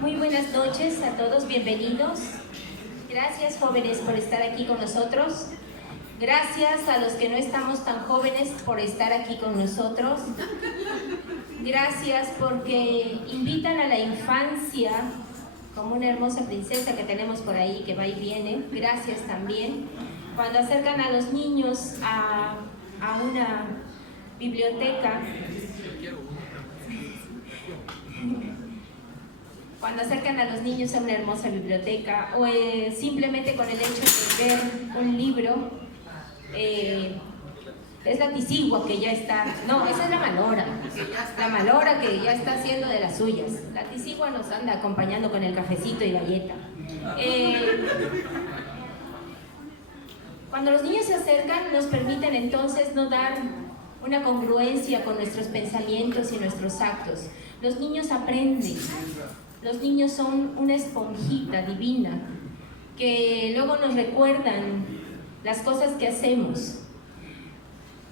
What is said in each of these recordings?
Muy buenas noches a todos, bienvenidos. Gracias, jóvenes, por estar aquí con nosotros. Gracias a los que no estamos tan jóvenes por estar aquí con nosotros. Gracias porque invitan a la infancia, como una hermosa princesa que tenemos por ahí que va y viene. Gracias también. Cuando acercan a los niños a una biblioteca, cuando acercan a los niños a una hermosa biblioteca o simplemente con el hecho de ver un libro, es la tisigua que ya está, no, esa es la malora que ya está haciendo de las suyas. La tisigua nos anda acompañando con el cafecito y galleta. Cuando los niños se acercan, nos permiten entonces no dar una congruencia con nuestros pensamientos y nuestros actos. Los niños aprenden. Los niños son una esponjita divina que luego nos recuerdan las cosas que hacemos.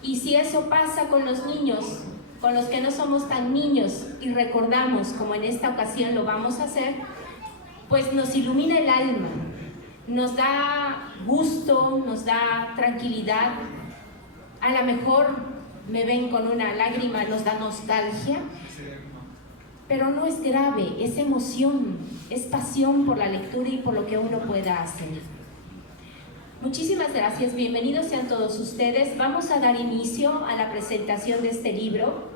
Y si eso pasa con los niños, con los que no somos tan niños y recordamos como en esta ocasión lo vamos a hacer, pues nos ilumina el alma, nos da gusto, nos da tranquilidad. A lo mejor me ven con una lágrima, nos da nostalgia, pero no es grave, es emoción, es pasión por la lectura y por lo que uno pueda hacer. Muchísimas gracias, bienvenidos sean todos ustedes. Vamos a dar inicio a la presentación de este libro,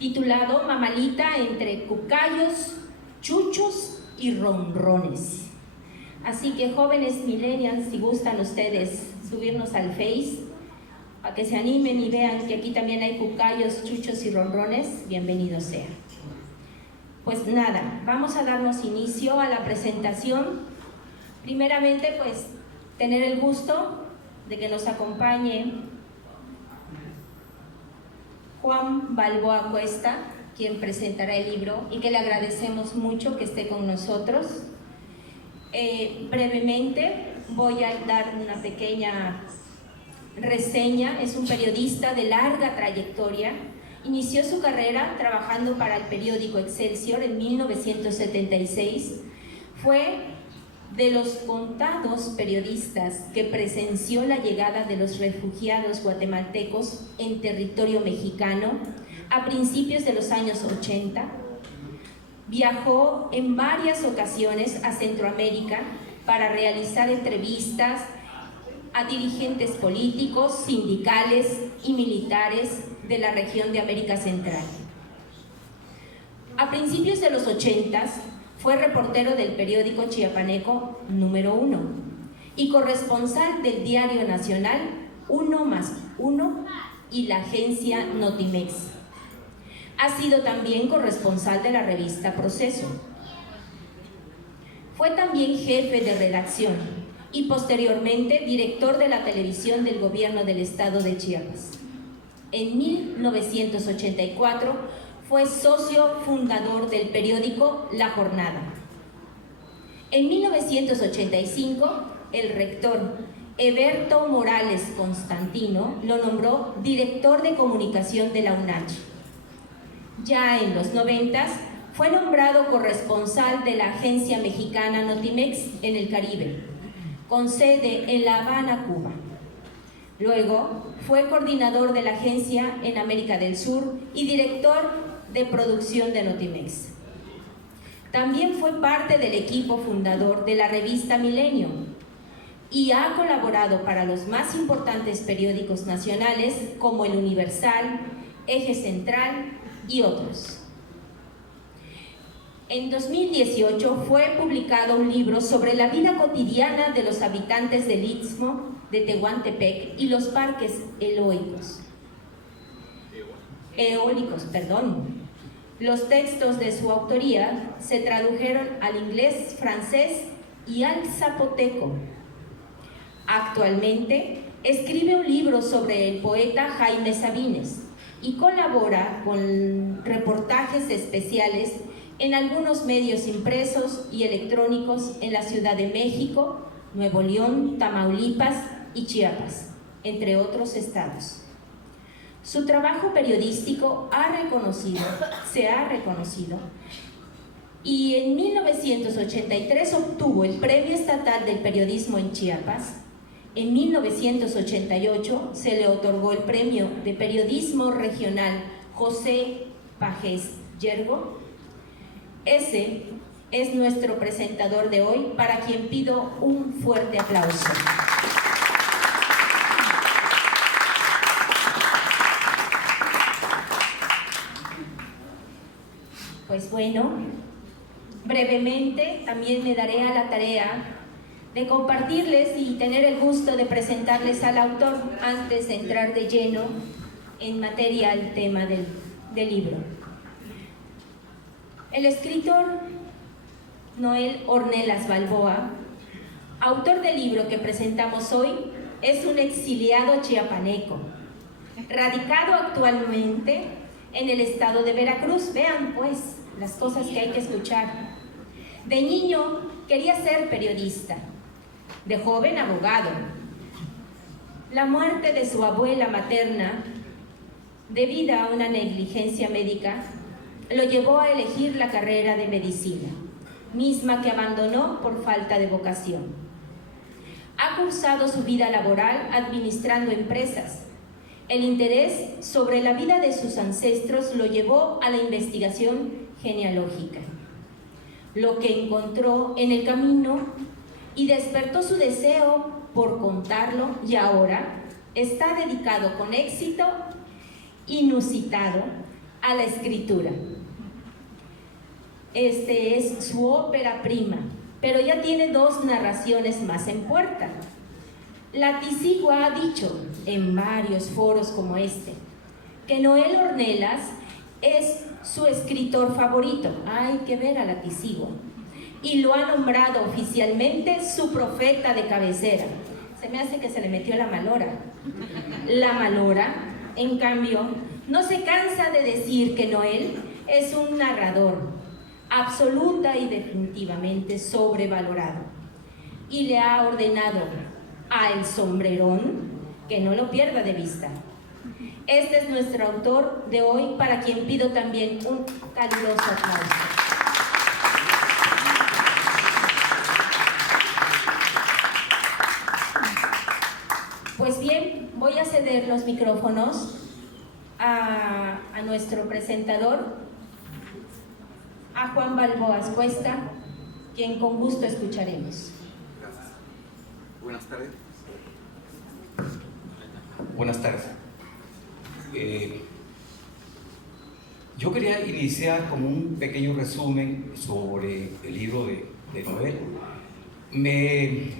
titulado Mamalita entre cucayos, chuchos y ronrones. Así que jóvenes millennials, si gustan ustedes subirnos al Face, para que se animen y vean que aquí también hay cucayos, chuchos y ronrones, bienvenidos sean. Pues nada, vamos a darnos inicio a la presentación. Primeramente, pues, tener el gusto de que nos acompañe Juan Balboa Cuesta, quien presentará el libro y que le agradecemos mucho que esté con nosotros. Brevemente voy a dar una pequeña reseña. Es un periodista de larga trayectoria. Inició su carrera trabajando para el periódico Excelsior en 1976. Fue de los contados periodistas que presenció la llegada de los refugiados guatemaltecos en territorio mexicano a principios de los años 80. Viajó en varias ocasiones a Centroamérica para realizar entrevistas a dirigentes políticos, sindicales y militares de la región de América Central. A principios de los 80s fue reportero del periódico chiapaneco Número 1 y corresponsal del diario nacional 1+1 y la agencia Notimex. Ha sido también corresponsal de la revista Proceso. Fue también jefe de redacción y posteriormente director de la televisión del gobierno del estado de Chiapas. En 1984 fue socio fundador del periódico La Jornada. En 1985, el rector Eberto Morales Constantino lo nombró director de comunicación de la UNACH. Ya en los 90s fue nombrado corresponsal de la agencia mexicana Notimex en el Caribe, con sede en La Habana, Cuba. Luego fue coordinador de la agencia en América del Sur y director de producción de Notimex. También fue parte del equipo fundador de la revista Milenio y ha colaborado para los más importantes periódicos nacionales como El Universal, Eje Central y otros. En 2018 fue publicado un libro sobre la vida cotidiana de los habitantes del Istmo de Tehuantepec y los parques eólicos. Los textos de su autoría se tradujeron al inglés, francés y al zapoteco. Actualmente escribe un libro sobre el poeta Jaime Sabines y colabora con reportajes especiales en algunos medios impresos y electrónicos en la Ciudad de México, Nuevo León, Tamaulipas y Chiapas, entre otros estados. Su trabajo periodístico se ha reconocido y en 1983 obtuvo el Premio Estatal del Periodismo en Chiapas. En 1988 se le otorgó el Premio de Periodismo Regional José Pajés Yergo. Ese es nuestro presentador de hoy, para quien pido un fuerte aplauso. Pues bueno, brevemente también me daré a la tarea de compartirles y tener el gusto de presentarles al autor antes de entrar de lleno en materia al tema del libro. El escritor Noel Ornelas Balboa, autor del libro que presentamos hoy, es un exiliado chiapaneco, radicado actualmente en el estado de Veracruz. Vean pues las cosas que hay que escuchar. De niño quería ser periodista, de joven abogado. La muerte de su abuela materna, debida a una negligencia médica, lo llevó a elegir la carrera de medicina, misma que abandonó por falta de vocación. Ha cursado su vida laboral administrando empresas. El interés sobre la vida de sus ancestros lo llevó a la investigación genealógica, lo que encontró en el camino y despertó su deseo por contarlo, y ahora está dedicado con éxito inusitado a la escritura. Este es su ópera prima, pero ya tiene 2 narraciones más en puerta. La Tisigua ha dicho en varios foros como este que Noel Ornelas es su escritor favorito. Hay que ver a la Tisigua. Y lo ha nombrado oficialmente su profeta de cabecera. Se me hace que se le metió la malora. La malora, en cambio, no se cansa de decir que Noel es un narrador absoluta y definitivamente sobrevalorado, y le ha ordenado a El Sombrerón que no lo pierda de vista. Este es nuestro autor de hoy, para quien pido también un caluroso aplauso. Pues bien, voy a ceder los micrófonos a nuestro presentador, a Juan Balboa Cuesta, quien con gusto escucharemos. Gracias. Buenas tardes. Buenas tardes. Yo quería iniciar como un pequeño resumen sobre el libro de Noel. Me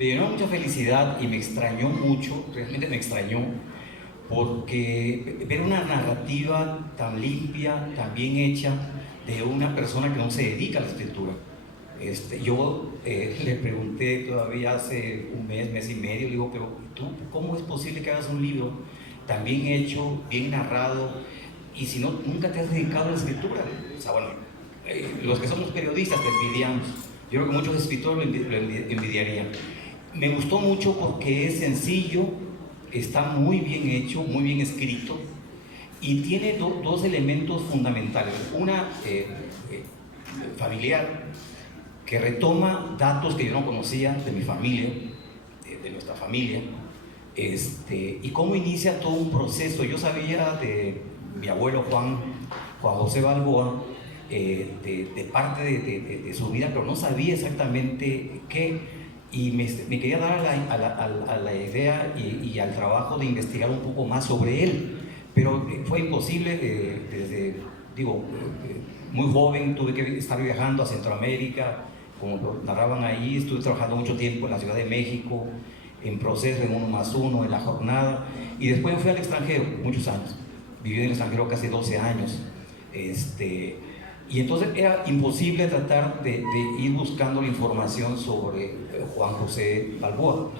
llenó mucha felicidad y me extrañó mucho, realmente me extrañó, porque ver una narrativa tan limpia, tan bien hecha, de una persona que no se dedica a la escritura. Yo le pregunté todavía hace un mes y medio, le digo, pero ¿tú cómo es posible que hagas un libro tan bien hecho, bien narrado, y si no, nunca te has dedicado a la escritura? O sea, bueno, los que somos periodistas te envidiamos. Yo creo que muchos escritores lo envidiarían. Me gustó mucho porque es sencillo, está muy bien hecho, muy bien escrito, y tiene 2 elementos fundamentales. Una familiar, que retoma datos que yo no conocía de mi familia, de nuestra familia, y cómo inicia todo un proceso. Yo sabía de mi abuelo Juan José Balboa, de parte de su vida, pero no sabía exactamente qué, y me quería dar a la idea y al trabajo de investigar un poco más sobre él. Pero fue imposible, muy joven tuve que estar viajando a Centroamérica, como lo narraban ahí. Estuve trabajando mucho tiempo en la Ciudad de México, en Proceso, en 1+1, en La Jornada, y después fui al extranjero, muchos años. Viví en el extranjero casi 12 años. Y entonces era imposible tratar de ir buscando la información sobre Juan José Balboa.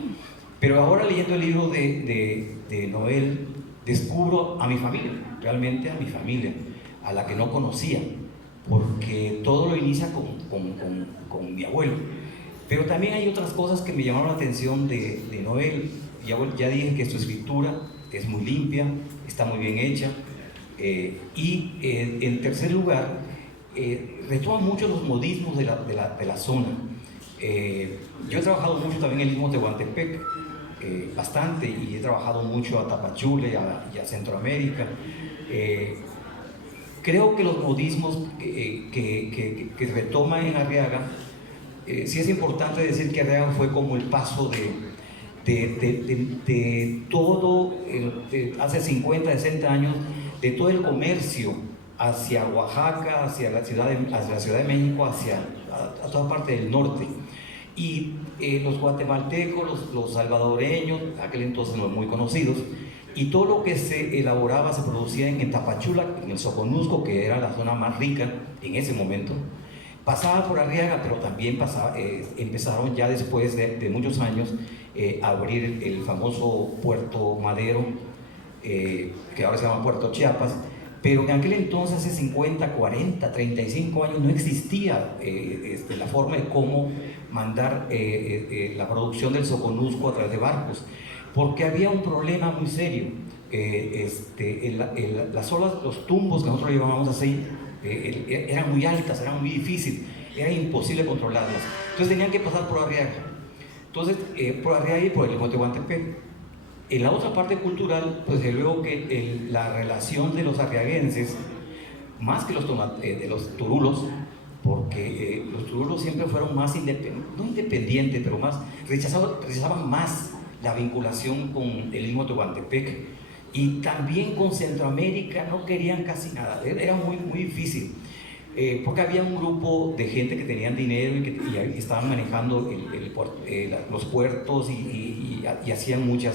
Pero ahora, leyendo el libro de Noel, descubro a mi familia, realmente a mi familia, a la que no conocía, porque todo lo inicia con mi abuelo. Pero también hay otras cosas que me llamaron la atención de Noel. Ya dije que su escritura es muy limpia, está muy bien hecha. Y en tercer lugar, retoma mucho los modismos de la zona. Yo he trabajado mucho también en el Istmo de Tehuantepec, bastante, y he trabajado mucho a Tapachula y a Centroamérica. Creo que los modismos que retoma en Arriaga, sí es importante decir que Arriaga fue como el paso de todo, hace 50, 60 años, de todo el comercio hacia Oaxaca, hacia la Ciudad de México, a toda parte del norte. Y los guatemaltecos, los salvadoreños, aquel entonces no muy conocidos, y todo lo que se elaboraba se producía en Tapachula, en el Soconusco, que era la zona más rica en ese momento. Pasaba por Arriaga, pero también empezaron ya después de muchos años a abrir el famoso Puerto Madero, que ahora se llama Puerto Chiapas, pero en aquel entonces, hace 50, 40, 35 años, no existía la forma de cómo mandar la producción del Soconusco a través de barcos, porque había un problema muy serio. Las olas, los tumbos que nosotros llevábamos así, eran muy altas, eran muy difíciles, era imposible controlarlas. Entonces tenían que pasar por Arriaga. Entonces, por Arriaga y por el Istmo de Tehuantepec. En la otra parte cultural, pues luego que la relación de los arriaguenses, más que de los turulos, porque los turulos siempre fueron más no independientes, pero más rechazaban más la vinculación con el Istmo de Tehuantepec, y también con Centroamérica no querían casi nada, era muy, muy difícil, porque había un grupo de gente que tenían dinero y estaban manejando los puertos y hacían mucho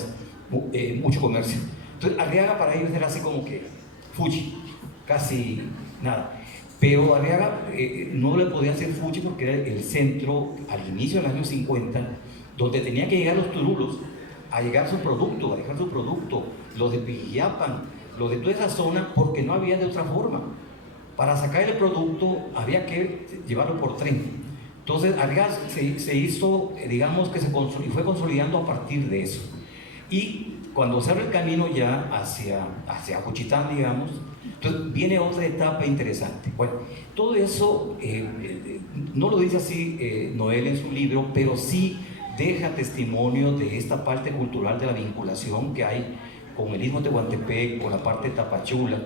comercio. Entonces Arriaga para ellos era así como que fuchi, casi nada. Pero Arriaga no le podía hacer fuchi porque era el centro al inicio de los años 50, donde tenían que llegar los turulos a llegar su producto, a dejar su producto, los de Pijiapan, los de toda esa zona, porque no había de otra forma. Para sacar el producto había que llevarlo por tren. Entonces Arriaga se hizo, digamos que fue consolidando a partir de eso. Y cuando se abre el camino ya hacia Juchitán, digamos, entonces viene otra etapa interesante. Bueno, todo eso no lo dice así Noel en su libro, pero sí deja testimonio de esta parte cultural de la vinculación que hay con el Istmo de Tehuantepec, con la parte de Tapachula,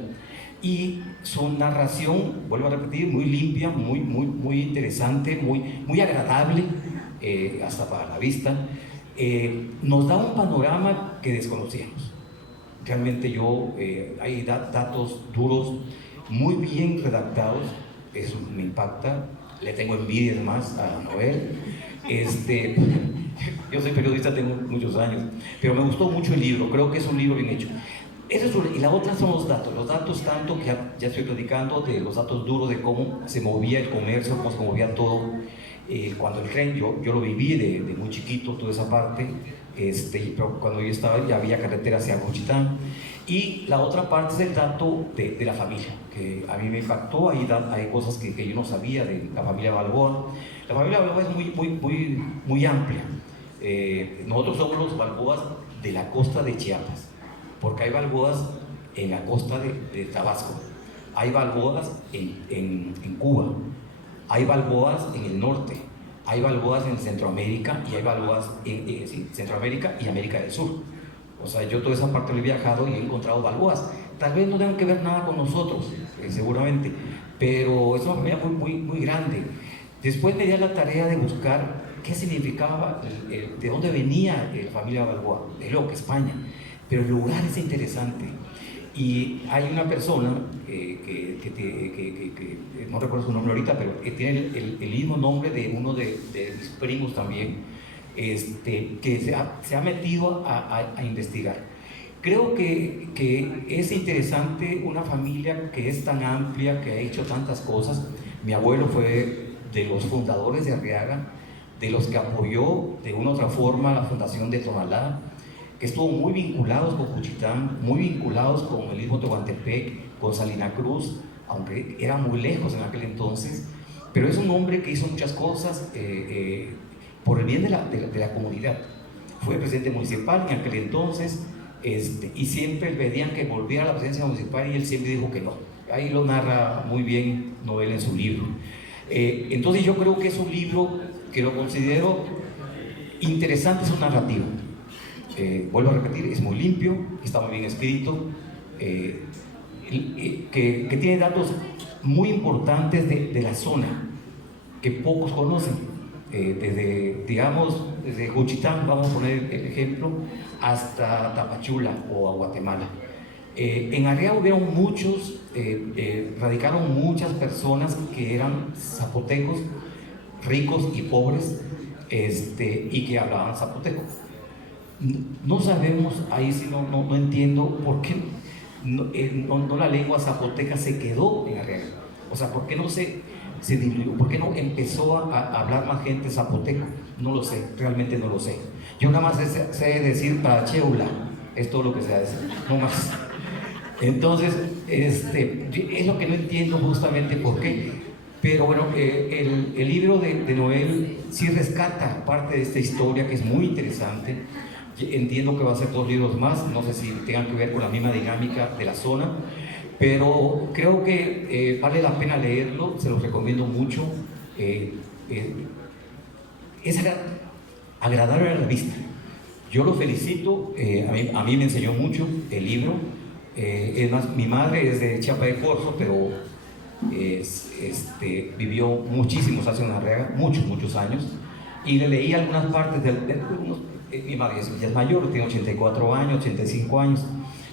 y su narración, vuelvo a repetir, muy limpia, muy interesante, muy agradable, hasta para la vista. Nos da un panorama que desconocíamos. Realmente hay datos duros, muy bien redactados, eso me impacta. Le tengo envidia además a Noel. Yo soy periodista, tengo muchos años, pero me gustó mucho el libro, creo que es un libro bien hecho. Y la otra son los datos tanto que ya estoy platicando de los datos duros de cómo se movía el comercio, cómo se movía todo. Cuando el tren, yo lo viví de muy chiquito, toda esa parte, pero cuando yo estaba ya había carretera hacia Juchitán. Y la otra parte es el dato de la familia, que a mí me impactó. Hay cosas que yo no sabía de la familia Balboa. La familia Balboa es muy amplia. Nosotros somos los Balboas de la costa de Chiapas, porque hay Balboas en la costa de Tabasco, hay Balboas en Cuba, hay Balboas en el norte, hay Balboas en Centroamérica, y hay Balboas en Centroamérica y América del Sur. O sea, yo toda esa parte lo he viajado y he encontrado Balboas. Tal vez no tengan que ver nada con nosotros, seguramente, pero es una familia muy grande. Después me di a la tarea de buscar qué significaba, de dónde venía la familia Balboa, de lo que España, pero el lugar es interesante. Y hay una persona que no recuerdo su nombre ahorita, pero que tiene el mismo nombre de uno de mis primos también, que se ha metido a investigar. Creo que es interesante una familia que es tan amplia, que ha hecho tantas cosas. Mi abuelo fue de los fundadores de Arriaga, de los que apoyó de una u otra forma la fundación de Tonalá, que estuvo muy vinculados con Juchitán, muy vinculados con el Istmo de Tehuantepec, con Salina Cruz, aunque era muy lejos en aquel entonces, pero es un hombre que hizo muchas cosas por el bien de la comunidad. Fue presidente municipal en aquel entonces, y siempre pedían que volviera a la presidencia municipal, y él siempre dijo que no, ahí lo narra muy bien Noel en su libro. Entonces yo creo que es un libro que lo considero interesante, es un narrativo. Vuelvo a repetir, es muy limpio, está muy bien escrito, que tiene datos muy importantes de la zona que pocos conocen, desde Juchitán, vamos a poner el ejemplo, hasta Tapachula o a Guatemala. En Arriaga hubieron radicaron muchas personas que eran zapotecos, ricos y pobres, y que hablaban zapoteco. No sabemos, ahí sí no entiendo por qué no la lengua zapoteca se quedó en Arriaga. O sea, ¿por qué no se diluyó? ¿Por qué no empezó a hablar más gente zapoteco? No lo sé, realmente no lo sé. Yo nada más sé decir Pacheula, es todo lo que sé decir, no más. Entonces, es lo que no entiendo justamente por qué. Pero bueno, el libro de Noel sí rescata parte de esta historia que es muy interesante. Entiendo que va a ser 2 libros más, no sé si tengan que ver con la misma dinámica de la zona, pero creo que vale la pena leerlo, se los recomiendo mucho. Es agradable a la vista. Yo lo felicito, a mí me enseñó mucho el libro. Es más, mi madre es de Chiapa de Corzo, pero vivió muchísimos años en Arriaga, muchos años, y le leí algunas partes mi madre ya es mayor, tiene 84 años, 85 años,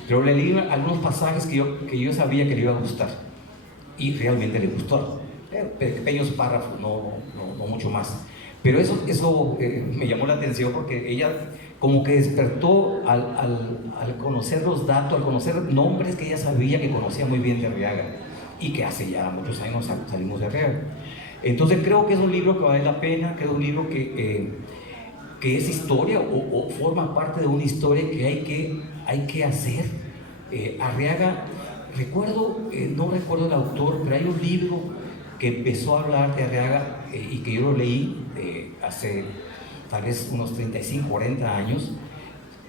pero le leí algunos pasajes que yo sabía que le iba a gustar, y realmente le gustó. Pequeños párrafos, no mucho más. Pero eso me llamó la atención porque ella como que despertó al conocer los datos, al conocer nombres que ella sabía que conocía muy bien de Arriaga y que hace ya muchos años salimos de Arriaga. Entonces creo que es un libro que vale la pena, que es un libro que es historia o forma parte de una historia que hay que hacer. Arriaga, no recuerdo el autor, pero hay un libro que empezó a hablar de Arriaga y que yo lo leí hace tal vez unos 35, 40 años.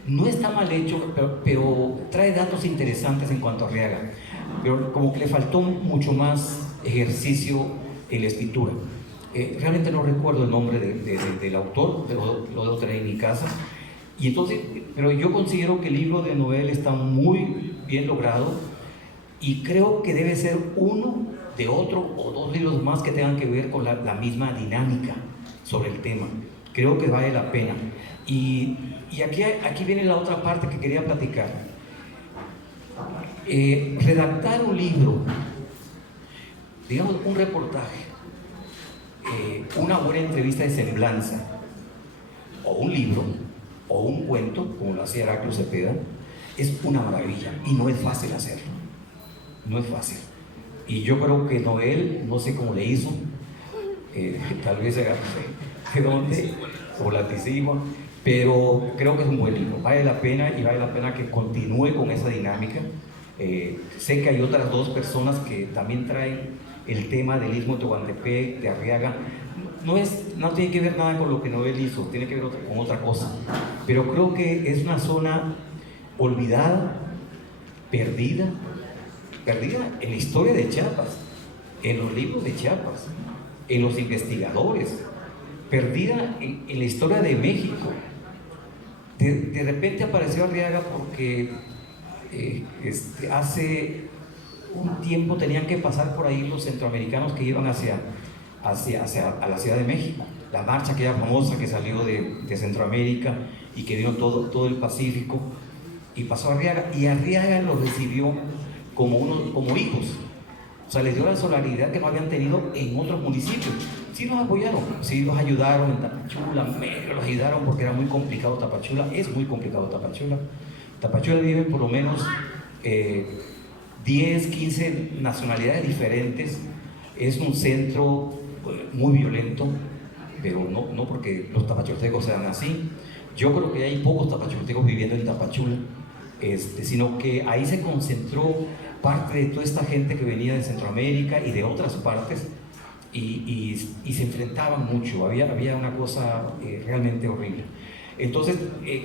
No está mal hecho, pero trae datos interesantes en cuanto a Arriaga, pero como que le faltó mucho más ejercicio en la escritura. Realmente no recuerdo el nombre del autor, pero lo debo tener en mi casa. Y entonces, pero yo considero que el libro de Noel está muy bien logrado y creo que debe ser uno de otro o 2 libros más que tengan que ver con la misma dinámica sobre el tema. Creo que vale la pena. Y aquí viene la otra parte que quería platicar. Redactar un libro, digamos un reportaje, una buena entrevista de semblanza, o un libro, o un cuento, como lo hacía Heraclio Cepeda, es una maravilla y no es fácil hacerlo. No es fácil. Y yo creo que Noel, no sé cómo le hizo, tal vez era de dónde, o la antigua, pero creo que es un buen libro, vale la pena y vale la pena que continúe con esa dinámica. Sé que hay otras 2 personas que también traen el tema del Istmo de Tehuantepec, de Arriaga. No tiene que ver nada con lo que Noel hizo, tiene que ver con otra cosa, pero creo que es una zona olvidada, perdida en la historia de Chiapas, en los libros de Chiapas, en los investigadores, perdida en la historia de México. De repente apareció Arriaga porque hace un tiempo tenían que pasar por ahí los centroamericanos que iban hacia a la Ciudad de México, la marcha aquella famosa que salió de Centroamérica y que dio todo el Pacífico, y pasó a Arriaga, y Arriaga los recibió como hijos. O sea, les dio la solidaridad que no habían tenido en otros municipios. Sí los apoyaron, sí los ayudaron en Tapachula, los ayudaron porque era muy complicado Tapachula, es muy complicado Tapachula. Tapachula vive por lo menos 10, 15 nacionalidades diferentes, es un centro muy violento, pero no porque los tapachultecos sean así. Yo creo que hay pocos tapachultecos viviendo en Tapachula, sino que ahí se concentró parte de toda esta gente que venía de Centroamérica y de otras partes y se enfrentaban mucho, había una cosa realmente horrible. Entonces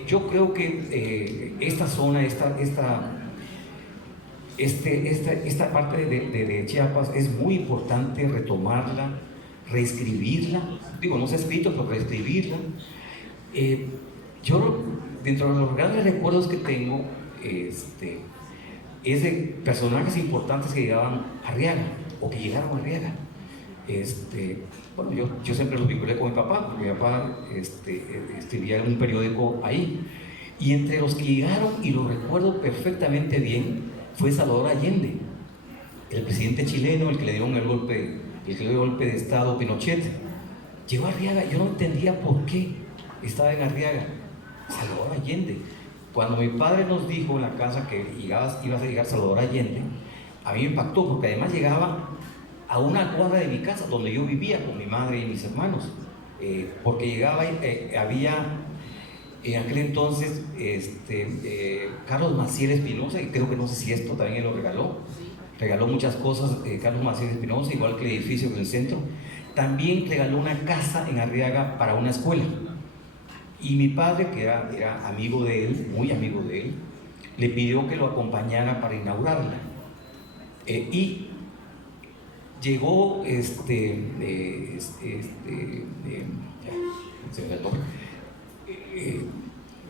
yo creo que esta zona, esta parte de Chiapas es muy importante retomarla, reescribirla. Digo, no se ha escrito, pero reescribirla. Yo, dentro de los grandes recuerdos que tengo, es de personajes importantes que llegaban a Arriaga, o que llegaron a Arriaga. Bueno, yo siempre lo vinculé con mi papá, porque mi papá escribía en un periódico ahí. Y entre los que llegaron, y lo recuerdo perfectamente bien, fue Salvador Allende, el presidente chileno, el que le dio el golpe de Estado a Pinochet. Llegó a Arriaga, yo no entendía por qué estaba en Arriaga. Salvador Allende. Cuando mi padre nos dijo en la casa que iba a llegar Salvador Allende, a mí me impactó, porque además llegaba a una cuadra de mi casa, donde yo vivía con mi madre y mis hermanos, porque llegaba, había en aquel entonces Carlos Maciel Espinosa, y creo que no sé si esto también él lo regaló muchas cosas, Carlos Maciel Espinosa, igual que el edificio del centro. También regaló una casa en Arriaga para una escuela, y mi padre, que era amigo de él, muy amigo de él, le pidió que lo acompañara para inaugurarla. Y llegó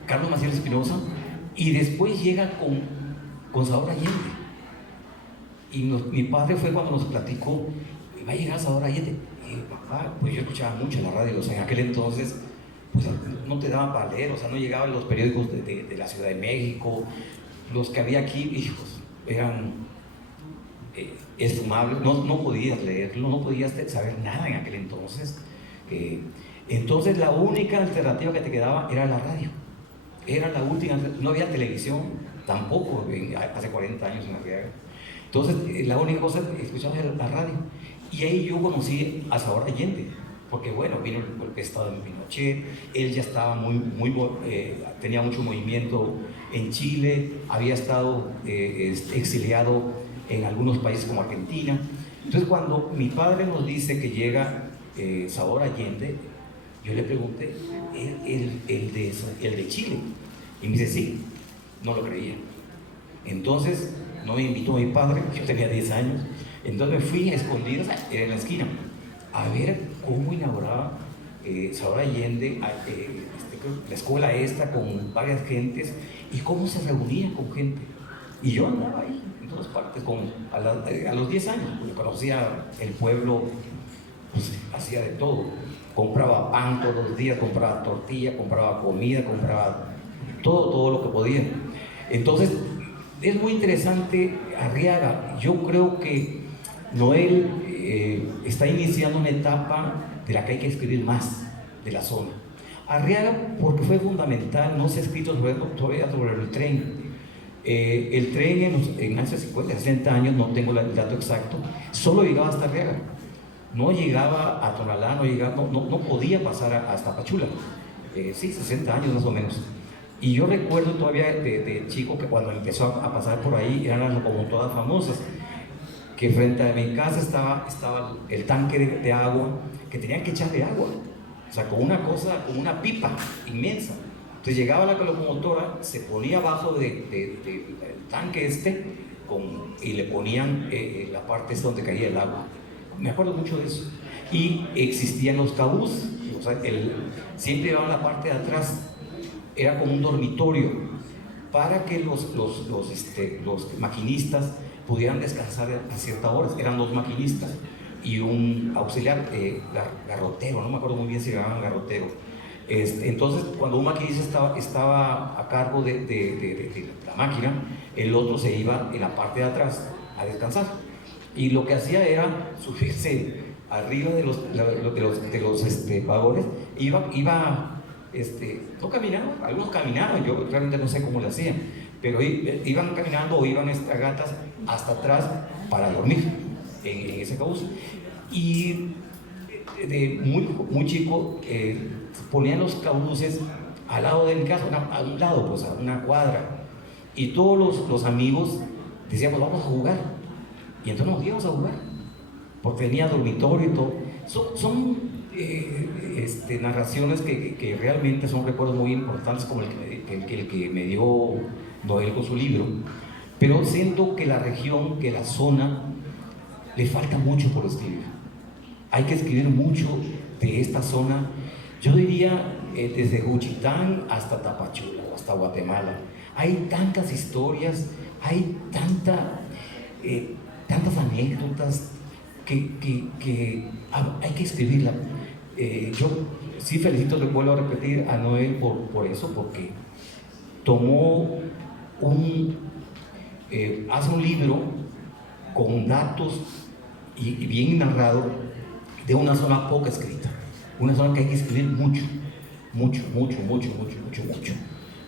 Carlos Maciel Espinosa, y después llega con Salvador Allende. Y mi padre fue cuando nos platicó: va a llegar Salvador Allende. Y papá, pues yo escuchaba mucho la radio, o sea, en aquel entonces pues no te daban para leer, o sea, no llegaban los periódicos de la Ciudad de México, los que había aquí, hijos, eran esfumables, no podías leerlo, no podías saber nada en aquel entonces. Entonces la única alternativa que te quedaba era la radio, era la última, no había televisión tampoco hace 40 años en Arriaga. Entonces la única cosa que escuchaba era la radio, y ahí yo conocí a Salvador Allende, porque bueno, vino el golpe de Estado en Pinochet, él ya estaba tenía mucho movimiento en Chile, había estado exiliado en algunos países como Argentina. Entonces cuando mi padre nos dice que llega Salvador Allende, yo le pregunté: ¿el de Chile? Y me dice: sí. No lo creía. Entonces no me invitó mi padre, yo tenía 10 años, entonces me fui a escondidas, era en la esquina, a ver cómo inauguraba Salvador Allende la escuela esta con varias gentes, y cómo se reunía con gente. Y yo andaba ahí en todas partes a los 10 años, porque conocía el pueblo, pues hacía de todo. Compraba pan todos los días, compraba tortilla, compraba comida, compraba todo lo que podía. Entonces es muy interesante Arriaga. Yo creo que Noel está iniciando una etapa de la que hay que escribir más, de la zona. Arriaga, porque fue fundamental, no se ha escrito todavía sobre el tren. El tren en hace 50, 60 años, no tengo el dato exacto, solo llegaba hasta Arriaga. No llegaba a Tonalá, no podía pasar hasta Pachula. Sí, 60 años más o menos. Y yo recuerdo todavía de chico que cuando empezó a pasar por ahí, eran las locomotoras famosas, que frente a mi casa estaba el tanque de agua, que tenían que echarle agua, o sea, con una pipa inmensa. Entonces llegaba la locomotora, se ponía abajo del tanque y le ponían la parte donde caía el agua. Me acuerdo mucho de eso. Y existían los cabús, o sea, siempre llevaban la parte de atrás, era como un dormitorio para que los maquinistas pudieran descansar a ciertas horas. Eran 2 maquinistas y un auxiliar, garrotero, no me acuerdo muy bien si le llamaban garrotero. Entonces, cuando un maquinista estaba a cargo de la máquina, el otro se iba en la parte de atrás a descansar. Y lo que hacía era subirse arriba de los vagones, no caminaban, algunos caminaban, yo realmente no sé cómo lo hacían, pero iban caminando o iban a gatas hasta atrás para dormir en ese cabuz. Y de muy chico ponían los cabuces al lado de mi casa, a un lado, pues a una cuadra, y todos los amigos decíamos: vamos a jugar. Y entonces nos íbamos a jugar, porque tenía dormitorio y todo. Son narraciones que realmente son recuerdos muy importantes, como el que me dio Noel con su libro, pero siento que la región, que la zona, le falta mucho por escribir. Hay que escribir mucho de esta zona, yo diría desde Juchitán hasta Tapachula o hasta Guatemala. Hay tantas historias, hay tantas anécdotas que hay que escribirla. Yo sí felicito, le vuelvo a repetir a Noel por eso, porque tomó hace un libro con datos y bien narrado de una zona poco escrita, una zona que hay que escribir mucho.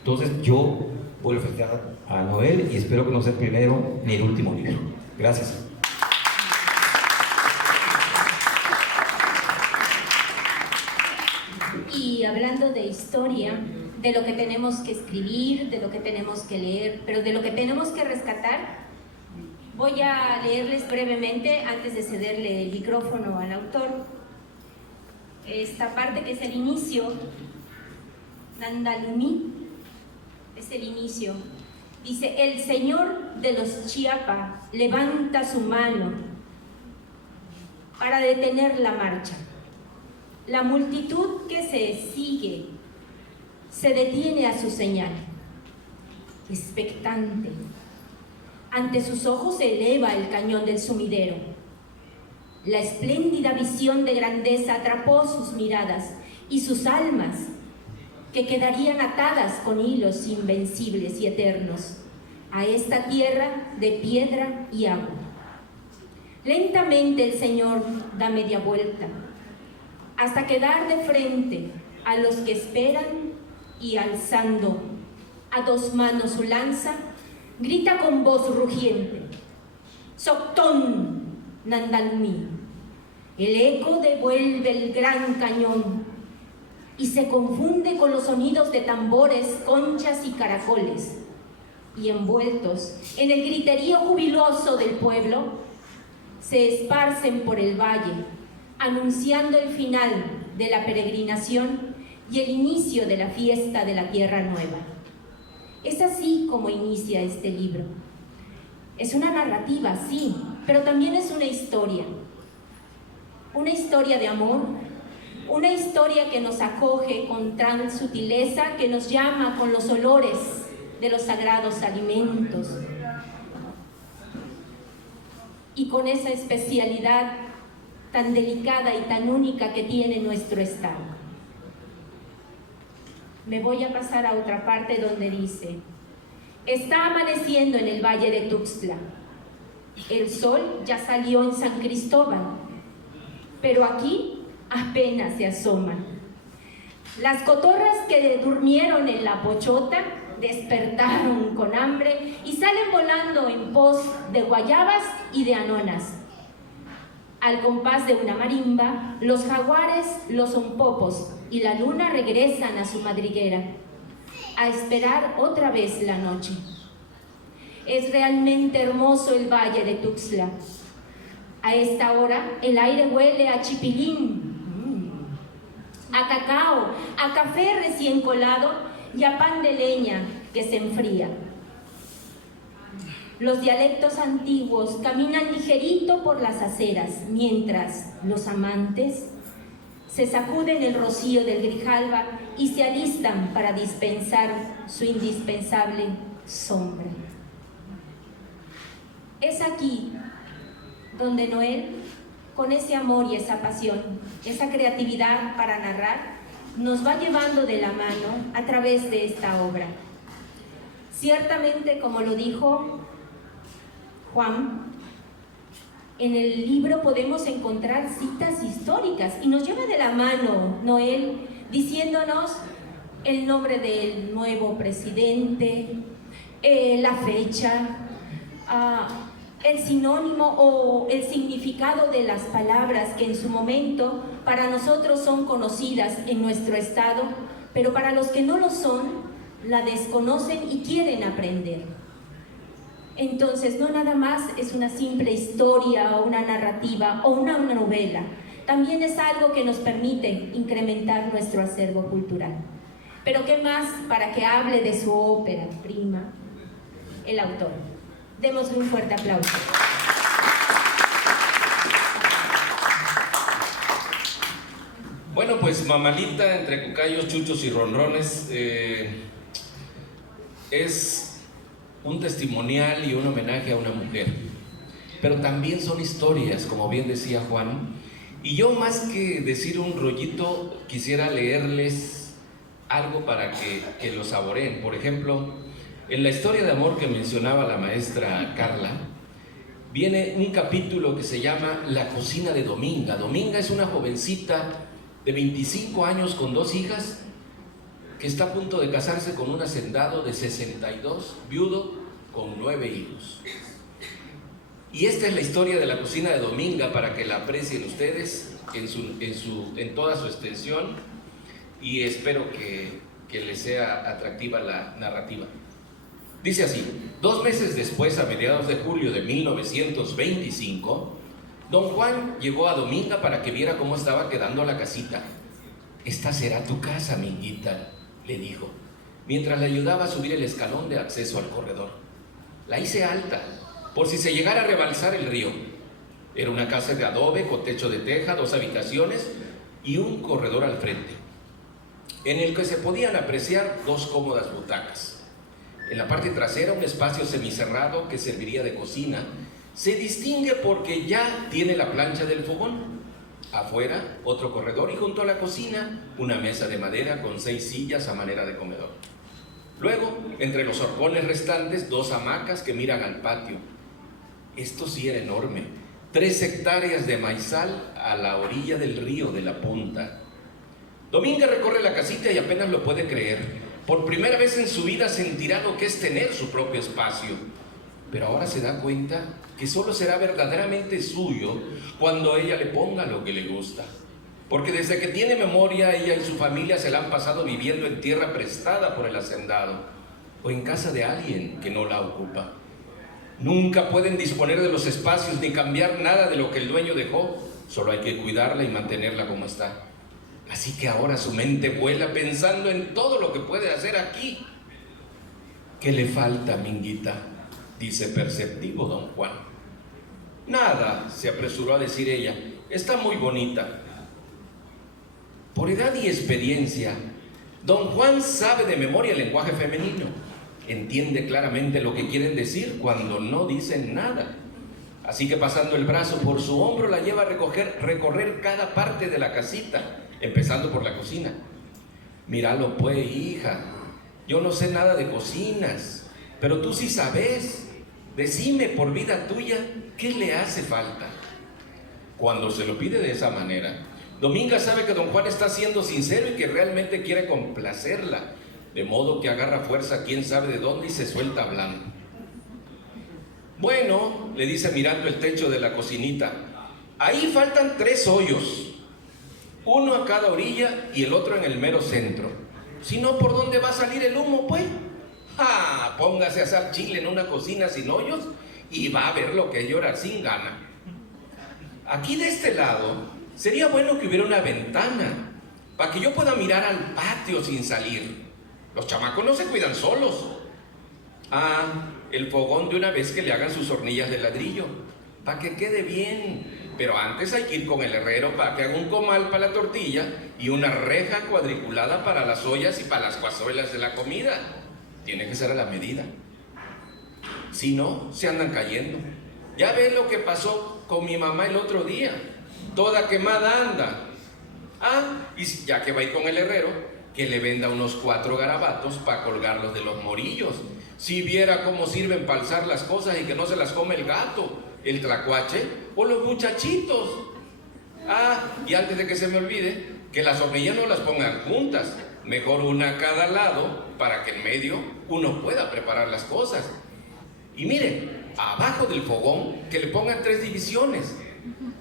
Entonces yo vuelvo a felicitar a Noel y espero que no sea el primero ni el último libro. Gracias. Y hablando de historia, de lo que tenemos que escribir, de lo que tenemos que leer, pero de lo que tenemos que rescatar, voy a leerles brevemente, antes de cederle el micrófono al autor, esta parte que es el inicio. Nandalumi es el inicio. Dice: el señor de los Chiapa levanta su mano para detener la marcha. La multitud que se sigue se detiene a su señal, expectante. Ante sus ojos se eleva el cañón del sumidero. La espléndida visión de grandeza atrapó sus miradas y sus almas, que quedarían atadas con hilos invencibles y eternos a esta tierra de piedra y agua. Lentamente el Señor da media vuelta, hasta quedar de frente a los que esperan, y alzando a dos manos su lanza, grita con voz rugiente: Soctón Nandalumi. El eco devuelve el gran cañón y se confunde con los sonidos de tambores, conchas y caracoles, y envueltos en el griterío jubiloso del pueblo, se esparcen por el valle, anunciando el final de la peregrinación y el inicio de la fiesta de la Tierra Nueva. Es así como inicia este libro. Es una narrativa, sí, pero también es una historia de amor, una historia que nos acoge con tal sutileza, que nos llama con los olores de los sagrados alimentos y con esa especialidad tan delicada y tan única que tiene nuestro estado. Me voy a pasar a otra parte donde dice: está amaneciendo en el valle de Tuxtla. El sol ya salió en San Cristóbal, pero aquí apenas se asoman. Las cotorras que durmieron en la pochota despertaron con hambre y salen volando en pos de guayabas y de anonas. Al compás de una marimba, los jaguares, los zompopos y la luna regresan a su madriguera, a esperar otra vez la noche. Es realmente hermoso el valle de Tuxtla. A esta hora el aire huele a chipilín, a cacao, a café recién colado y a pan de leña que se enfría. Los dialectos antiguos caminan ligerito por las aceras, mientras los amantes se sacuden el rocío del Grijalba y se alistan para dispensar su indispensable sombra. Es aquí donde Noel, con ese amor y esa pasión, esa creatividad para narrar, nos va llevando de la mano a través de esta obra. Ciertamente, como lo dijo Juan, en el libro podemos encontrar citas históricas y nos lleva de la mano Noel diciéndonos el nombre del nuevo presidente, la fecha, el sinónimo o el significado de las palabras que en su momento para nosotros son conocidas en nuestro estado, pero para los que no lo son, la desconocen y quieren aprender. Entonces, no nada más es una simple historia o una narrativa o una novela, también es algo que nos permite incrementar nuestro acervo cultural. Pero ¿qué más para que hable de su ópera prima? El autor. Démosle un fuerte aplauso. Bueno, pues Mamalita, entre cucayos, chuchos y ronrones, es un testimonial y un homenaje a una mujer. Pero también son historias, como bien decía Juan. Y yo, más que decir un rollito, quisiera leerles algo para que lo saboreen. Por ejemplo, en la historia de amor que mencionaba la maestra Carla, viene un capítulo que se llama La cocina de Dominga. Dominga es una jovencita de 25 años con 2 hijas, que está a punto de casarse con un hacendado de 62, viudo con 9 hijos. Y esta es la historia de la cocina de Dominga para que la aprecien ustedes en toda su extensión, y espero que les sea atractiva la narrativa. Dice así: 2 meses después, a mediados de julio de 1925, don Juan llegó a Dominga para que viera cómo estaba quedando la casita. «Esta será tu casa, minguita», le dijo, mientras le ayudaba a subir el escalón de acceso al corredor. La hice alta, por si se llegara a rebalsar el río. Era una casa de adobe con techo de teja, 2 habitaciones y un corredor al frente, en el que se podían apreciar 2 cómodas butacas. En la parte trasera, un espacio semicerrado que serviría de cocina. Se distingue porque ya tiene la plancha del fogón. Afuera, otro corredor, y junto a la cocina, una mesa de madera con 6 sillas a manera de comedor. Luego, entre los horcones restantes, 2 hamacas que miran al patio. Esto sí era enorme. 3 hectáreas de maizal a la orilla del río de la Punta. Dominga recorre la casita y apenas lo puede creer. Por primera vez en su vida sentirá lo que es tener su propio espacio. Pero ahora se da cuenta que solo será verdaderamente suyo cuando ella le ponga lo que le gusta. Porque desde que tiene memoria, ella y su familia se la han pasado viviendo en tierra prestada por el hacendado o en casa de alguien que no la ocupa. Nunca pueden disponer de los espacios ni cambiar nada de lo que el dueño dejó. Solo hay que cuidarla y mantenerla como está. Así que ahora su mente vuela pensando en todo lo que puede hacer aquí. ¿Qué le falta, minguita?, dice perceptivo don Juan. Nada, se apresuró a decir ella, está muy bonita. Por edad y experiencia, don Juan sabe de memoria el lenguaje femenino. Entiende claramente lo que quieren decir cuando no dicen nada. Así que pasando el brazo por su hombro, la lleva a recorrer cada parte de la casita, empezando por la cocina. Míralo pues, hija, yo no sé nada de cocinas, pero tú sí sabes. Decime, por vida tuya, ¿qué le hace falta? Cuando se lo pide de esa manera, Dominga sabe que don Juan está siendo sincero y que realmente quiere complacerla, de modo que agarra fuerza quién sabe de dónde y se suelta hablando. Bueno, le dice mirando el techo de la cocinita, ahí faltan 3 hoyos, uno a cada orilla y el otro en el mero centro. Si no, ¿por dónde va a salir el humo, pues? ¡Ah! Póngase a asar chile en una cocina sin hoyos y va a ver lo que es llorar sin gana. Aquí de este lado sería bueno que hubiera una ventana para que yo pueda mirar al patio sin salir. Los chamacos no se cuidan solos. Ah, el fogón de una vez que le hagan sus hornillas de ladrillo para que quede bien. Pero antes hay que ir con el herrero para que haga un comal para la tortilla y una reja cuadriculada para las ollas y para las cazuelas de la comida. Tiene que ser a la medida. Si no, se andan cayendo. Ya ves lo que pasó con mi mamá el otro día. Toda quemada anda. Ah, y ya que va a ir con el herrero, que le venda unos 4 garabatos para colgarlos de los morillos. Si viera cómo sirven para alzar las cosas y que no se las come el gato, el tlacuache o los muchachitos. Ah, y antes de que se me olvide, que las hornillas no las pongan juntas. Mejor una a cada lado para que en medio uno pueda preparar las cosas. Y miren, abajo del fogón que le pongan 3 divisiones.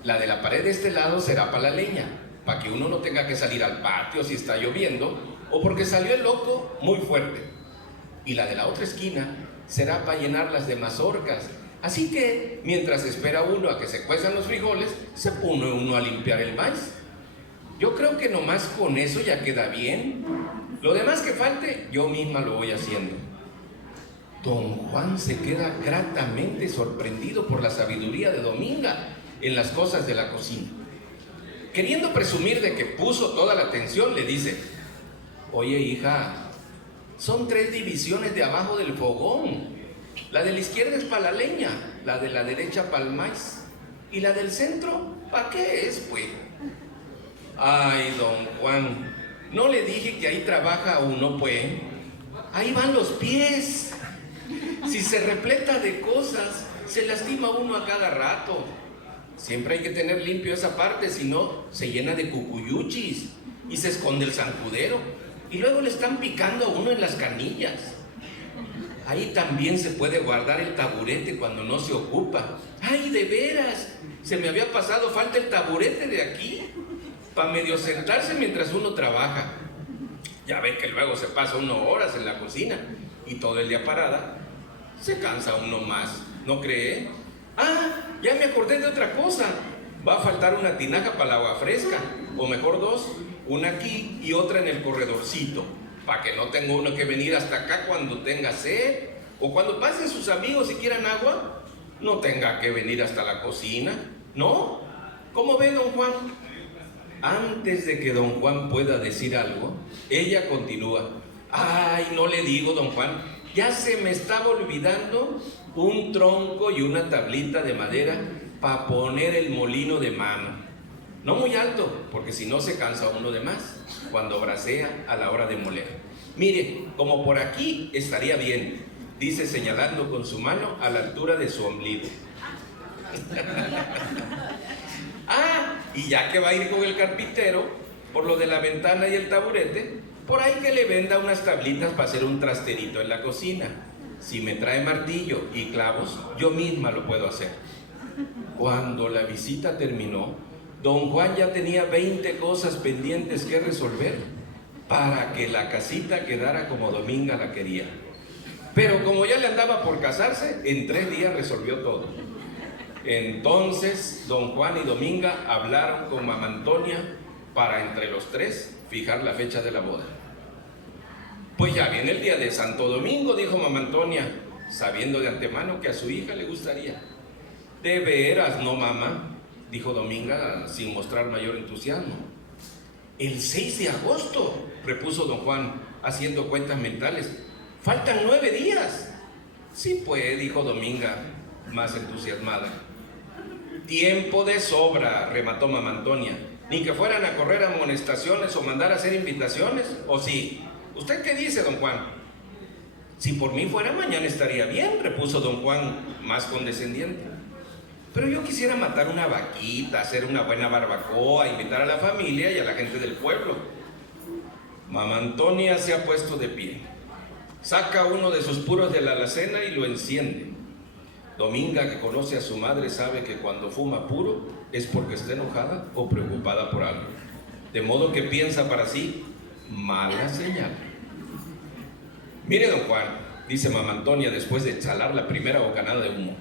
La de la pared de este lado será para la leña, para que uno no tenga que salir al patio si está lloviendo o porque salió el loco muy fuerte. Y la de la otra esquina será para llenarlas de mazorcas. Así que mientras espera uno a que se cuezan los frijoles, se pone uno a limpiar el maíz. Yo creo que nomás con eso ya queda bien. Lo demás que falte, yo misma lo voy haciendo. Don Juan se queda gratamente sorprendido por la sabiduría de Dominga en las cosas de la cocina. Queriendo presumir de que puso toda la atención, le dice: oye, hija, son 3 divisiones de abajo del fogón. La de la izquierda es para la leña, la de la derecha para el maíz, y la del centro, ¿para qué es, pues? Ay, don Juan, no le dije que ahí trabaja uno, pues. Ahí van los pies. Si se repleta de cosas, se lastima uno a cada rato. Siempre hay que tener limpio esa parte, si no, se llena de cucuyuchis y se esconde el zancudero. Y luego le están picando a uno en las canillas. Ahí también se puede guardar el taburete cuando no se ocupa. ¡Ay, de veras! Se me había pasado, falta el taburete de aquí, para medio sentarse mientras uno trabaja. Ya ve que luego se pasa uno horas en la cocina y todo el día parada. Se cansa uno más, ¿no cree? ¡Ah! Ya me acordé de otra cosa. Va a faltar una tinaja para el agua fresca, o mejor 2, una aquí y otra en el corredorcito, para que no tenga uno que venir hasta acá cuando tenga sed, o cuando pasen sus amigos y quieran agua, no tenga que venir hasta la cocina, ¿no? ¿Cómo ve, don Juan? Antes de que don Juan pueda decir algo, ella continúa: ay, no le digo, don Juan, ya se me estaba olvidando un tronco y una tablita de madera para poner el molino de mano. No muy alto, porque si no se cansa uno de más cuando bracea a la hora de moler. Mire, como por aquí estaría bien, dice señalando con su mano a la altura de su ombligo. Ah, y ya que va a ir con el carpintero por lo de la ventana y el taburete, por ahí que le venda unas tablitas para hacer un trasterito en la cocina. Si me trae martillo y clavos, yo misma lo puedo hacer. Cuando la visita terminó, don Juan ya tenía 20 cosas pendientes que resolver para que la casita quedara como Dominga la quería. Pero como ya le andaba por casarse, en 3 días resolvió todo. Entonces don Juan y Dominga hablaron con mamá Antonia para entre los 3 fijar la fecha de la boda. Pues ya viene el día de Santo Domingo, dijo mamá Antonia, sabiendo de antemano que a su hija le gustaría. De veras, no, mamá, dijo Dominga sin mostrar mayor entusiasmo. El 6 de agosto, repuso don Juan, haciendo cuentas mentales. Faltan 9 días. Sí, pues, dijo Dominga, más entusiasmada. Tiempo de sobra, remató mamá Antonia. Ni que fueran a correr amonestaciones o mandar a hacer invitaciones, ¿o sí? ¿Usted qué dice, don Juan? Si por mí fuera, mañana estaría bien, repuso don Juan, más condescendiente. Pero yo quisiera matar una vaquita, hacer una buena barbacoa, invitar a la familia y a la gente del pueblo. Mamá Antonia se ha puesto de pie. Saca uno de sus puros de la alacena y lo enciende. Dominga, que conoce a su madre, sabe que cuando fuma puro es porque está enojada o preocupada por algo. De modo que piensa para sí: mala señal. Mire, don Juan, dice mamá Antonia después de chalar la primera bocanada de humo,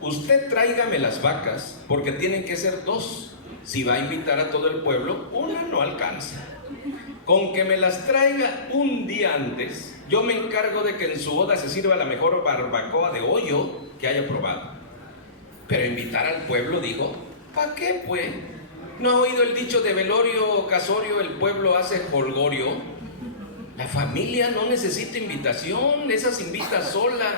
usted tráigame las vacas porque tienen que ser 2. Si va a invitar a todo el pueblo, una no alcanza. Con que me las traiga un día antes, yo me encargo de que en su boda se sirva la mejor barbacoa de hoyo que haya probado. Pero invitar al pueblo, digo, ¿para qué, pues? ¿No ha oído el dicho de velorio o casorio, el pueblo hace jolgorio? La familia no necesita invitación, esa se invita sola.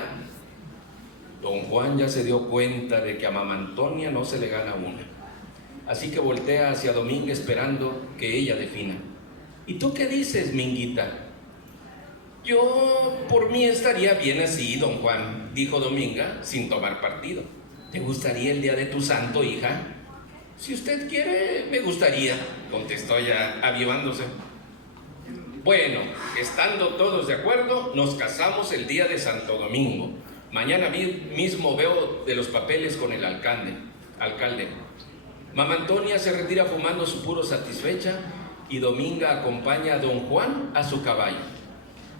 Don Juan ya se dio cuenta de que a mamá Antonia no se le gana una. Así que voltea hacia Dominga esperando que ella defina. ¿Y tú qué dices, Minguita? Yo por mí estaría bien así, don Juan, dijo Dominga sin tomar partido. ¿Te gustaría el día de tu santo, hija? Si usted quiere, me gustaría, contestó ella avivándose. Bueno, estando todos de acuerdo, nos casamos el día de Santo Domingo. Mañana mismo veo de los papeles con el alcalde. Mamá Antonia se retira fumando su puro satisfecha y Dominga acompaña a don Juan a su caballo.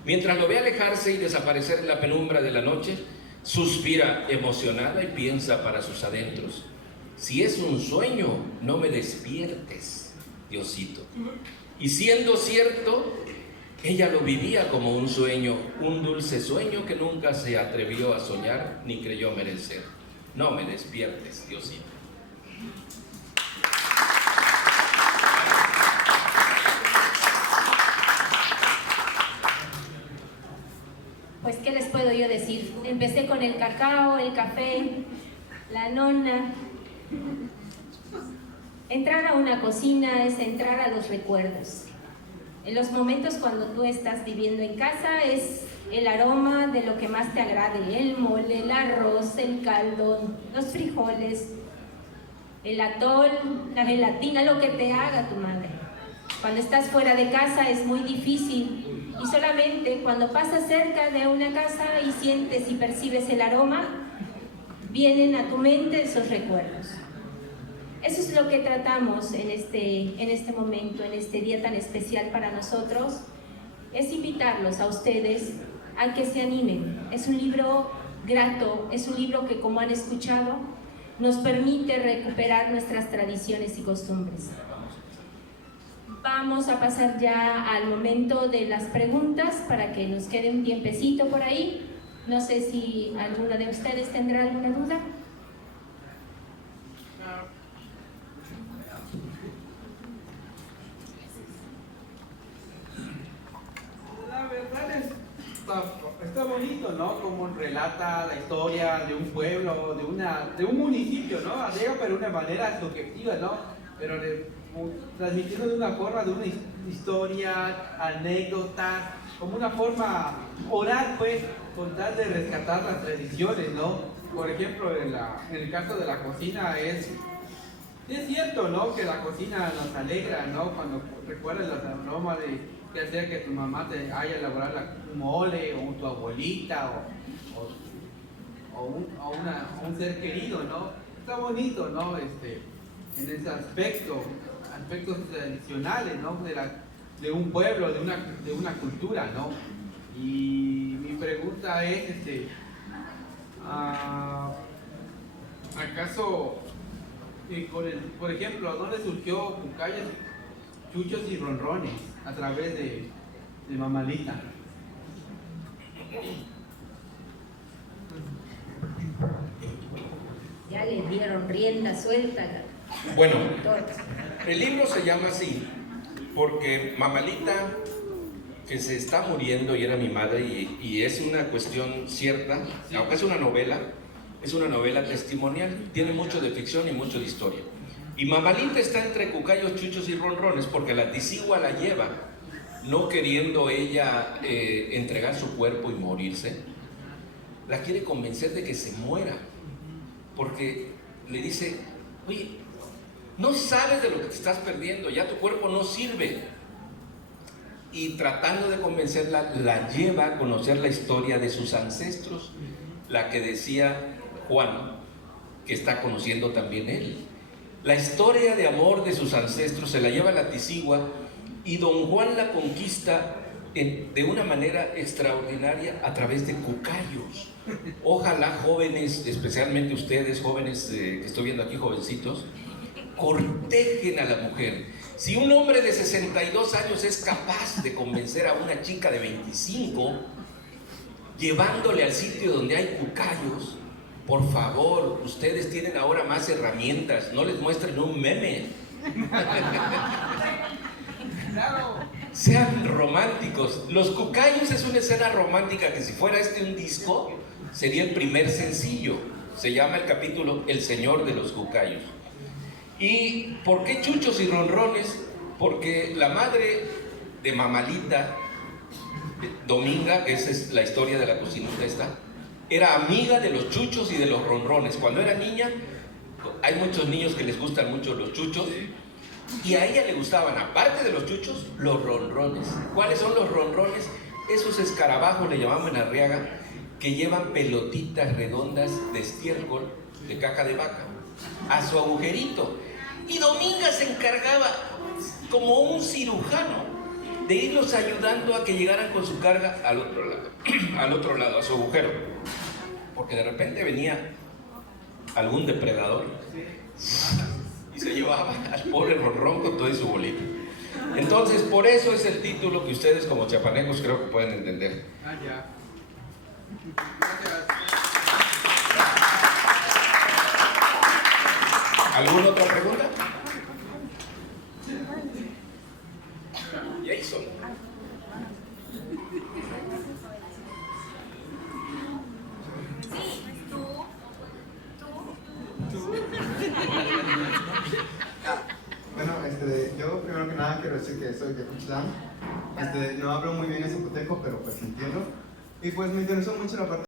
Mientras lo ve alejarse y desaparecer en la penumbra de la noche, suspira emocionada y piensa para sus adentros: si es un sueño, no me despiertes, Diosito. Y siendo cierto, Ella lo vivía como un sueño, un dulce sueño que nunca se atrevió a soñar ni creyó merecer. No me despiertes, Diosito. Pues, ¿qué les puedo yo decir? Empecé con el cacao, el café, la nona. Entrar a una cocina es entrar a los recuerdos. En los momentos cuando tú estás viviendo en casa es el aroma de lo que más te agrade, el mole, el arroz, el caldo, los frijoles, el atol, la gelatina, lo que te haga tu madre. Cuando estás fuera de casa es muy difícil y solamente cuando pasas cerca de una casa y sientes y percibes el aroma, vienen a tu mente esos recuerdos. Eso es lo que tratamos en este momento, en este día tan especial para nosotros, es invitarlos a ustedes a que se animen. Es un libro grato, es un libro que, como han escuchado, nos permite recuperar nuestras tradiciones y costumbres. Vamos a pasar ya al momento de las preguntas para que nos quede un tiempecito por ahí. No sé si alguno de ustedes tendrá alguna duda. La verdad está bonito, ¿no? Como relata la historia de un pueblo, de un municipio, ¿no? Alega, pero de una manera subjetiva, ¿no? Pero transmitiendo de una forma, de una historia, anécdotas, como una forma oral, pues, con tal de rescatar las tradiciones, ¿no? Por ejemplo, en el caso de la cocina es cierto, ¿no? Que la cocina nos alegra, ¿no? Cuando recuerdas los aromas de ya sea que tu mamá te haya elaborado un mole, o tu abuelita, o un ser querido, ¿no? Está bonito, ¿no? En ese aspectos tradicionales, ¿no? De un pueblo, de una cultura, ¿no? Y mi pregunta es, ¿acaso, por ejemplo, dónde surgió Cucayos, Chuchos y Ronrones? A través de Mamalita. Ya le dieron rienda suelta. Bueno, el libro se llama así porque Mamalita, que se está muriendo y era mi madre, y es una cuestión cierta, aunque es una novela testimonial, tiene mucho de ficción y mucho de historia. Y Mamalita está entre Cucayos, Chuchos y Ronrones porque la Tizigua la lleva, no queriendo ella entregar su cuerpo y morirse. La quiere convencer de que se muera, porque le dice: oye, no sabes de lo que te estás perdiendo, ya tu cuerpo no sirve. Y tratando de convencerla, la lleva a conocer la historia de sus ancestros, la que decía Juan, que está conociendo también él. La historia de amor de sus ancestros se la lleva la Tizigua y don Juan la conquista de una manera extraordinaria a través de Cucayos. Ojalá jóvenes, especialmente ustedes jóvenes que estoy viendo aquí, jovencitos, cortejen a la mujer. Si un hombre de 62 años es capaz de convencer a una chica de 25, llevándole al sitio donde hay Cucayos, por favor, ustedes tienen ahora más herramientas, no les muestren un meme. Sean románticos. Los Cucayos es una escena romántica que, si fuera un disco, sería el primer sencillo. Se llama el capítulo El Señor de los Cucayos. ¿Y por qué Chuchos y Ronrones? Porque la madre de Mamalita, Dominga, que esa es la historia de la cocinita esta, era amiga de los chuchos y de los ronrones. Cuando era niña, hay muchos niños que les gustan mucho los chuchos, y a ella le gustaban, aparte de los chuchos, los ronrones. ¿Cuáles son los ronrones? Esos escarabajos, le llamaban en Arriaga, que llevan pelotitas redondas de estiércol, de caca de vaca, a su agujerito. Y Dominga se encargaba, como un cirujano, de irlos ayudando a que llegaran con su carga al otro lado, a su agujero. Porque de repente venía algún depredador y se llevaba al pobre ronrón con todo su bolito. Entonces, por eso es el título que ustedes como chiapanecos creo que pueden entender. Ah, ya. Gracias. ¿Alguna otra pregunta? Jason. Bueno, yo primero que nada quiero decir que soy de Cuchilán. No hablo muy bien el zapoteco, pero pues entiendo. Y pues me interesó mucho la parte